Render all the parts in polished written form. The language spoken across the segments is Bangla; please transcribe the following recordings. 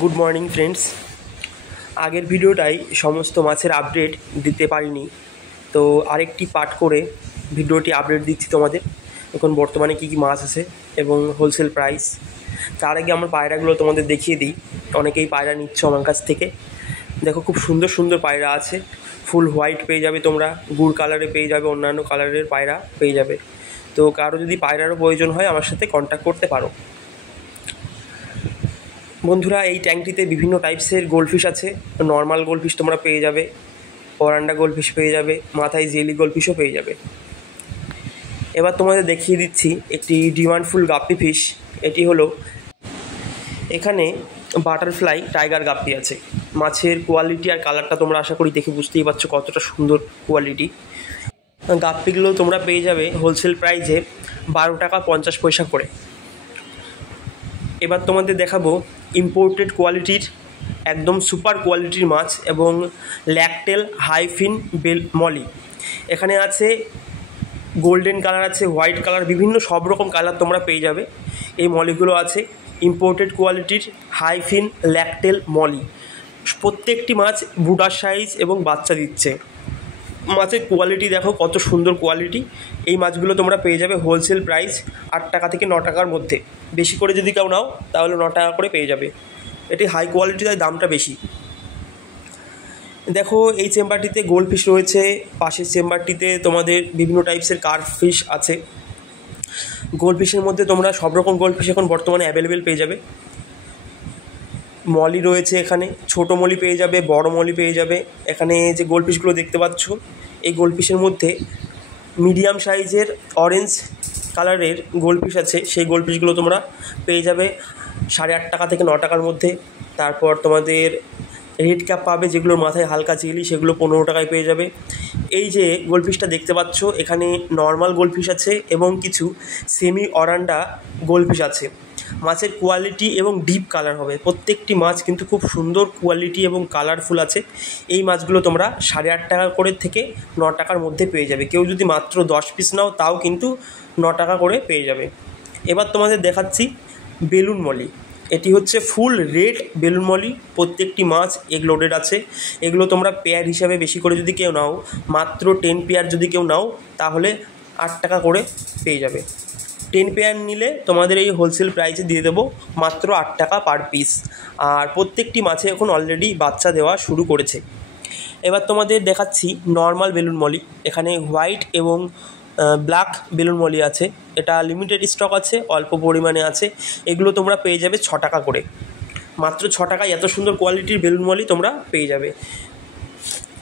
Good morning friends. আগের ভিডিওটাই সমস্ত মাছের আপডেট দিতে পারিনি, তো আরেকটি পার্ট করে ভিডিওটি আপডেট দিচ্ছি তোমাদের। এখন বর্তমানে কী কী মাছ আছে এবং হোলসেল প্রাইস। তার আগে আমার পায়রাগুলো তোমাদের দেখিয়ে দিই। অনেকেই পায়রা নিচ্ছ আমার কাছ থেকে। দেখো, খুব সুন্দর সুন্দর পায়রা আছে। ফুল হোয়াইট পেয়ে যাবে তোমরা, গুড় কালারে পেয়ে যাবে, অন্যান্য কালারের পায়রা পেয়ে যাবে। তো কারো যদি পায়রারও প্রয়োজন হয় আমার সাথে কন্ট্যাক্ট করতে পারো। বন্ধুরা, এই ট্যাঙ্কটিতে বিভিন্ন টাইপসের গোল্ডফিশ আছে। নর্মাল গোল্ডফিশ তোমরা পেয়ে যাবে, ওরান্ডা গোল্ডফিশ পেয়ে যাবে, মাথায় জেলি গোল্ডফিশও পেয়ে যাবে। এবার তোমাদের দেখিয়ে দিচ্ছি একটি ডিমান্ডফুল গাপ্পি ফিশ। এটি হলো, এখানে বাটারফ্লাই টাইগার গাপ্পি আছে। মাছের কোয়ালিটি আর কালারটা তোমরা আশা করি দেখে বুঝতেই পারছো কতটা সুন্দর কোয়ালিটি। গাপ্পিগুলো তোমরা পেয়ে যাবে হোলসেল প্রাইসে 12 টাকা 50 পয়সা করে। এবার তোমাদের দেখাবো ইম্পোর্টেড কোয়ালিটির একদম সুপার কোয়ালিটির মাছ এবং ল্যাকটেল হাইফিন বেল মলি। এখানে আছে গোল্ডেন কালার, আছে হোয়াইট কালার, বিভিন্ন সব রকম কালার তোমরা পেয়ে যাবে। এই মলিগুলো আছে ইম্পোর্টেড কোয়ালিটির হাইফিন ল্যাকটেল মলি। প্রত্যেকটি মাছ বুডার সাইজ এবং বাচ্চা দিচ্ছে। মাছের কোয়ালিটি দেখো কত সুন্দর কোয়ালিটি। এই মাছগুলো তোমরা পেয়ে যাবে হোলসেল প্রাইস 8 টাকা থেকে 9 টাকার মধ্যে। বেশি করে যদি কেউ নাও তাহলে 9 টাকা করে পেয়ে যাবে। এটি হাই কোয়ালিটি, তাই দামটা বেশি। দেখো, এই চেম্বারটিতে গোল্ডফিশ রয়েছে, পাশের চেম্বারটিতে তোমাদের বিভিন্ন টাইপসের কার্প ফিশ আছে। গোল্ডফিশের মধ্যে তোমরা সব রকম গোল্ডফিশ এখন বর্তমানে অ্যাভেলেবেল পেয়ে যাবে। মলি রয়েছে, এখানে ছোট মলি পেয়ে যাবে, বড় মলি পেয়ে যাবে। এখানে যে গোল্ডফিশগুলো দেখতে পাচ্ছ, এই গোল্ডফিশের মধ্যে মিডিয়াম সাইজের অরেঞ্জ কালারের গোল্ডফিশ আছে। সেই গোল্ডফিশগুলো তোমরা পেয়ে যাবে 8.5 টাকা থেকে 9 টাকার মধ্যে। তারপর তোমাদের রেড ক্যাপ পাবে, যেগুলোর মাথায় হালকা চিলি, সেগুলো 15 টাকায় পেয়ে যাবে। এই যে গোল্ডফিশটা দেখতে পাচ্ছ, এখানে নর্মাল গোল্ডফিশ আছে এবং কিছু সেমি অরান্ডা গোল্ডফিশ আছে। মাছের কোয়ালিটি এবং ডিপ কালার হবে। প্রত্যেকটি মাছ কিন্তু খুব সুন্দর কোয়ালিটি এবং কালারফুল আছে। এই মাছগুলো তোমরা 8.5 টাকা করে থেকে 9 টাকার মধ্যে পেয়ে যাবে। কেউ যদি মাত্র 10 পিস নাও তাও কিন্তু 9 টাকা করে পেয়ে যাবে। এবার তোমাদের দেখাচ্ছি বেলুন মলি। এটি হচ্ছে ফুল রেড বেলুন মলি। প্রত্যেকটি মাছ এগ লোডেড আছে। এগুলো তোমরা পেয়ার হিসাবে বেশি করে যদি কেউ নাও, মাত্র 10 পেয়ার যদি কেউ নাও তাহলে 8 টাকা করে পেয়ে যাবে। 10 পেয়ার নিলে তোমাদের এই হোলসেল প্রাইসে দিয়ে দেবো মাত্র 8 টাকা পার পিস। আর প্রত্যেকটি মাছে এখন অলরেডি বাচ্চা দেওয়া শুরু করেছে। এবার তোমাদের দেখাচ্ছি নর্মাল বেলুন মলি। এখানে হোয়াইট এবং ব্ল্যাক বেলুন মলি আছে। এটা লিমিটেড স্টক আছে, অল্প পরিমাণে আছে। এগুলো তোমরা পেয়ে যাবে 6 টাকা করে। মাত্র 6 টাকায় এত সুন্দর কোয়ালিটির বেলুন মলি তোমরা পেয়ে যাবে।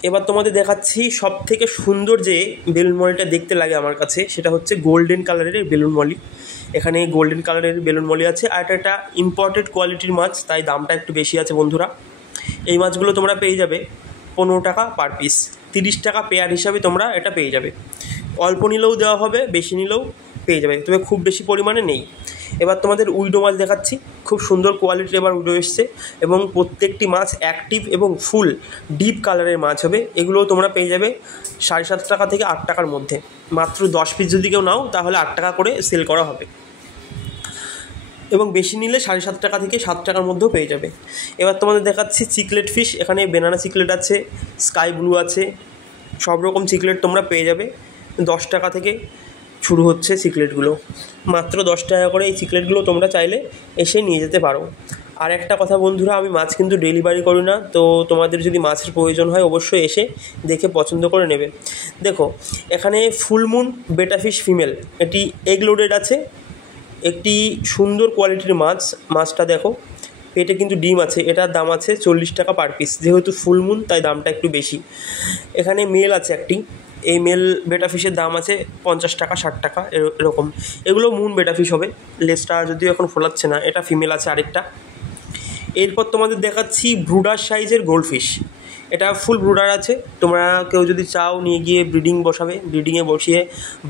এবার তোমাদের দেখাচ্ছি সব থেকে সুন্দর যে বেলুন মলিটা দেখতে লাগে আমার কাছে, সেটা হচ্ছে গোল্ডেন কালারের বেলুন মলি। এখানে গোল্ডেন কালারের বেলুন মলি আছে। আর এটা ইম্পোর্টেড কোয়ালিটির মাছ, তাই দামটা একটু বেশি আছে বন্ধুরা। এই মাছগুলো তোমরা পেয়ে যাবে 15 টাকা পার পিস। 30 টাকা পেয়ার হিসাবে তোমরা এটা পেয়ে যাবে। অল্প নিলেও দেওয়া হবে, বেশি নিলেও পেয়ে যাবে, তবে খুব বেশি পরিমাণে নেই। এবার তোমাদের উইডো মাছ দেখাচ্ছি। খুব সুন্দর কোয়ালিটির এবার উইডো এসছে এবং প্রত্যেকটি মাছ অ্যাক্টিভ এবং ফুল ডিপ কালারের মাছ হবে। এগুলোও তোমরা পেয়ে যাবে 7.5 টাকা থেকে 8 টাকার মধ্যে। মাত্র 10 পিস যদি কেউ নাও তাহলে 8 টাকা করে সেল করা হবে এবং বেশি নিলে 7.5 টাকা থেকে 7 টাকার মধ্যেও পেয়ে যাবে। এবার তোমাদের দেখাচ্ছি চিকলেট ফিশ। এখানে বেনানা চিকলেট আছে, স্কাই ব্লু আছে, সব রকম চিকলেট তোমরা পেয়ে যাবে। 10 টাকা থেকে শুরু হচ্ছে চিকলেটগুলো। মাত্র 10 টাকা করে এই চিকলেটগুলো তোমরা চাইলে এসে নিয়ে যেতে পারো। আর একটা কথা বন্ধুরা, আমি মাছ কিন্তু ডেলিভারি করি না, তো তোমাদের যদি মাছের প্রয়োজন হয় অবশ্যই এসে দেখে পছন্দ করে নেবে। দেখো, এখানে ফুলমুন বেটা ফিশ ফিমেল, এটি এগ লোডেড আছে। একটি সুন্দর কোয়ালিটির মাছ। মাছটা দেখো, পেটে কিন্তু ডিম আছে। এটার দাম আছে 40 টাকা পার পিস। যেহেতু ফুলমুন তাই দামটা একটু বেশি। এখানে মেল আছে একটি। এই মেল বেটা ফিশের দাম আছে 50 টাকা 60 টাকা এরকম। এগুলো মুন বেটা ফিশ হবে। লেজটা যদিও এখন ফোলাচ্ছে না। এটা ফিমেল আছে আরেকটা। এরপর তোমাদের দেখাচ্ছি ব্রুডার সাইজের গোল্ডফিশ। এটা ফুল ব্রুডার আছে। তোমরা কেউ যদি চাও নিয়ে গিয়ে ব্রিডিং বসাবে, ব্রিডিংয়ে বসিয়ে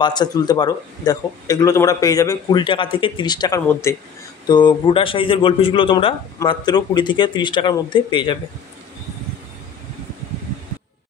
বাচ্চা তুলতে পারো। দেখো, এগুলো তোমরা পেয়ে যাবে 20 টাকা থেকে 30 টাকার মধ্যে। তো ব্রুডার সাইজের গোল্ডফিশগুলো তোমরা মাত্র 20 থেকে 30 টাকার মধ্যে পেয়ে যাবে।